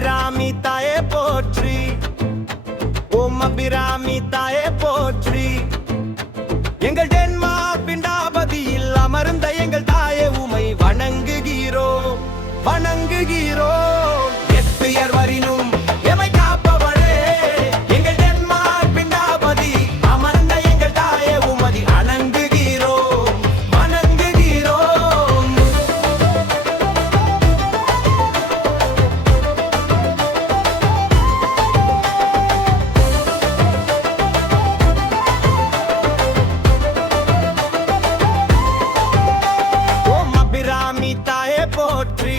அபிராமி தாயே போற்றி, ஓம் அபிராமி தாயே போற்றி. எங்கள் டென்மார்க் பிண்டாபதியில் அமர்ந்த எங்கள் தாயே உமை வணங்குகிறோம் வணங்குகிறோம். எத்துயர் வரினும் எமை காப்பவளே, எங்கள் டென்மார்க் பிண்டாபதி அமர்ந்த எங்கள் தாயே உமதி வணங்குகிறோம் வணங்குகிறோம். ஓம் அபிராமி தாயே போற்றி,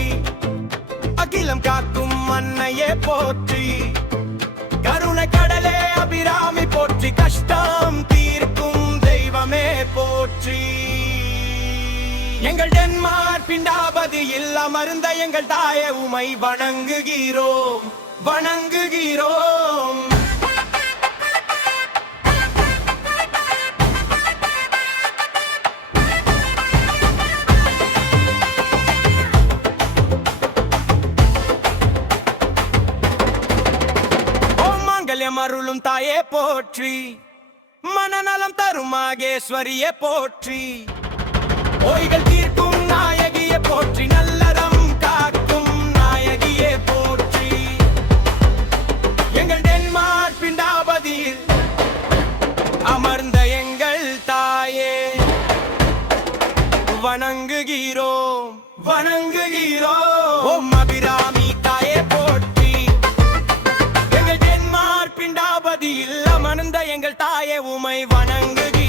அகிலம் காக்கும் அன்னையே போற்றி. கருணை கடலே அபிராமி போற்றி, கஷ்டம் தீர்க்கும் தெய்வமே போற்றி. எங்கள் டென்மார்க் பிண்டாபதியில் அமர்ந்த எங்கள் தாயே உமை வணங்குகிறோம் வணங்குகிறோம். மருளும் தாயே போற்றி, மனநலம் தரும் மாகேஸ்வரியே போற்றி. ஓய்கள் தீர்க்கும் நாயகியே போற்றி, நல்லறம் காக்கும் நாயகியே போற்றி. எங்கள் டென்மார்க் பிண்டாபதியில் அமர்ந்த எங்கள் தாயே வணங்குகிறோம் வணங்குகிறோம். ஓம் அபிராமி தாயே போற்றி, பிண்டாபதியில் அமர்ந்த எங்கள் தாயே உமை வணங்குகிறோம்.